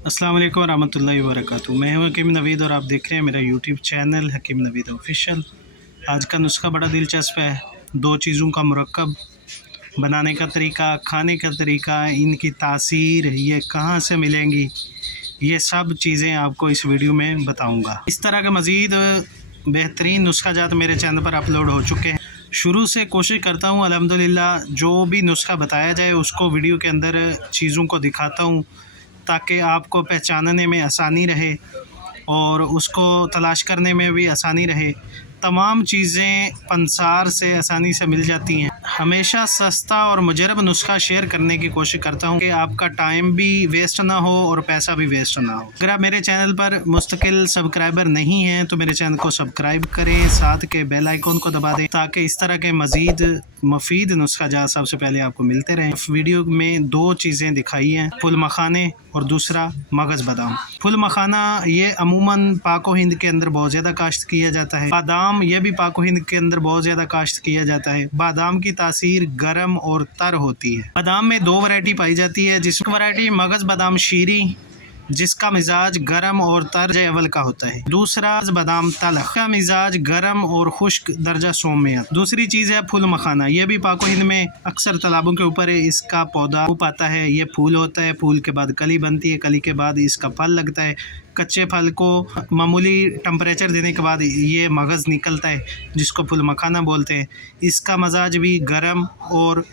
अस्सलाम वालेकुम रहमतुल्लाहि व बरकातुहू। मैं हूं हकीम नवीद और आप देख रहे हैं मेरा यूट्यूब चैनल हकीम नवीद ऑफिशियल। आज का नुस्खा बड़ा दिलचस्प है। दो चीज़ों का मुरक्कब बनाने का तरीका, खाने का तरीका, इनकी तासीर, ये कहाँ से मिलेंगी, ये सब चीज़ें आपको इस वीडियो में बताऊंगा। इस तरह के मज़ीद बेहतरीन नुस्खा जात मेरे चैनल पर अपलोड हो चुके हैं। शुरू से कोशिश करता हूँ अल्हम्दुलिल्लाह जो भी नुस्खा बताया जाए उसको वीडियो के अंदर चीज़ों को दिखाता हूँ ताकि आपको पहचानने में आसानी रहे और उसको तलाश करने में भी आसानी रहे। तमाम चीज़ें पंसार से आसानी से मिल जाती हैं। हमेशा सस्ता और मुजरब नुस्खा शेयर करने की कोशिश करता हूं कि आपका टाइम भी वेस्ट ना हो और पैसा भी वेस्ट ना हो। अगर आप मेरे चैनल पर मुस्तकिल सब्सक्राइबर नहीं हैं तो मेरे चैनल को सब्सक्राइब करें, साथ के बेल आइकन को दबा दें ताकि इस तरह के मज़ीद मुफीद नुस्खा जहाँ सबसे पहले आपको मिलते रहें। वीडियो में दो चीज़ें दिखाई हैं, फुल मखाने और दूसरा मगज़ बादाम। फुल मखाना ये अमूमन पाको हिंद के अंदर बहुत ज़्यादा काश्त किया जाता है। बादाम ये भी पाको हिंद के अंदर बहुत ज़्यादा काश्त किया जाता है। बादाम की तासीर गर्म और तर होती है। बादाम में दो वैरायटी पाई जाती है, जिसकी वैरायटी मगज़ बादाम शीरी जिसका मिजाज गर्म और तर अव्वल का होता है। दूसरा बादाम तलख का मिजाज गर्म और खुश्क दर्जा सौम्य। दूसरी चीज़ है फूल मखाना। ये भी पाको हिंद में अक्सर तालाबों के ऊपर इसका पौधा उप आता है। ये फूल होता है, फूल के बाद कली बनती है, कली के बाद इसका फल लगता है। कच्चे फल को मामूली टेम्परेचर देने के बाद ये मगज़ निकलता है जिसको फूल मखाना बोलते हैं। इसका मजाज भी गर्म और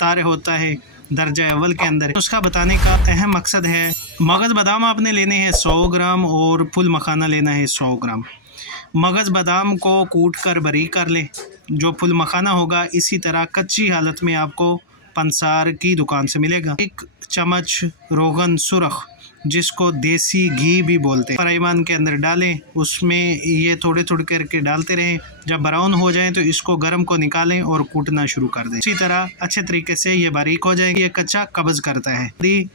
तार होता है दर्जा अव्वल के अंदर। उसका बताने का अहम मकसद है, मगज़ बादाम आपने लेने हैं 100 ग्राम और फुल मखाना लेना है 100 ग्राम। मगज़ बादाम को कूट कर बारीक कर लें। जो फुल मखाना होगा इसी तरह कच्ची हालत में आपको पंसार की दुकान से मिलेगा। 1 चम्मच रोगन सुरख जिसको देसी घी भी बोलते हैं, फ्राईमान के अंदर डालें। उसमें ये थोड़े थोड़े करके डालते रहें। जब ब्राउन हो जाए तो इसको गर्म को निकालें और कूटना शुरू कर दें। इसी तरह अच्छे तरीके से ये बारीक हो जाएगी। ये कच्चा कब्ज़ करता है,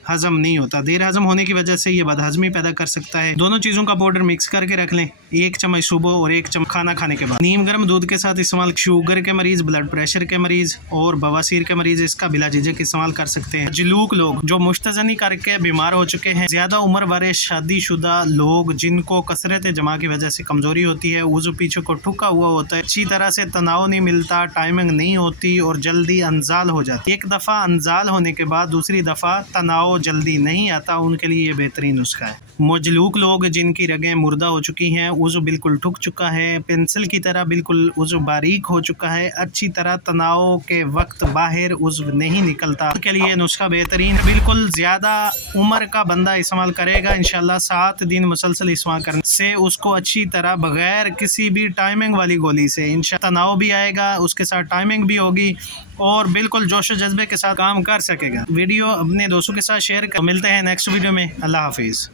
हजम नहीं होता। देर हजम होने की वजह से ये बदहजमी पैदा कर सकता है। दोनों चीज़ों का पाउडर मिक्स करके रख लें। 1 चम्मच सुबह और 1 चम्मच खाना खाने के बाद। नीम गर्म दूध के साथ इस्तेमाल। शुगर के मरीज़, ब्लड प्रेशर के मरीज़ और बवासीर के मरीज़ इसका बिला झिझक इस्तेमाल कर सकते हैं। जलूक लोग जो मुश्तजनी करके बीमार हो चुके हैं, ज़्यादा उम्र वाले शादीशुदा लोग जिनको कसरत जमा की वजह से कमज़ोरी होती है, वज़ू पीछे को ठुका हुआ होता है, अच्छी तरह से तनाव नहीं मिलता, टाइमिंग नहीं होती और जल्दी अंजाल हो जाती है। एक दफ़ा अंजाल होने के बाद दूसरी दफ़ा तनाव जल्दी नहीं आता, उनके लिए ये बेहतरीन नुस्खा है। मजलूक लोग जिनकी रगें मुर्दा हो चुकी हैं, वज़ू बिल्कुल ठुक चुका है, पेंसिल की तरह बिल्कुल वज़ू बारीक हो चुका है, अच्छी तरह तनाव के वक्त बाहर वज़ू नहीं निकलता, उनके लिए नुस्खा बेहतरीन है। बिल्कुल ज़्यादा उम्र का बंदा इस्तेमाल करेगा इंशाल्लाह 7 दिन मुसलसल इस्तेमाल करने से उसको अच्छी तरह बगैर किसी भी टाइमिंग वाली गोली से इंशाल्लाह तनाव भी आएगा, उसके साथ टाइमिंग भी होगी और बिल्कुल जोश जज्बे के साथ काम कर सकेगा। वीडियो अपने दोस्तों के साथ शेयर कर। मिलते हैं नेक्स्ट वीडियो में। अल्लाह हाफिज़।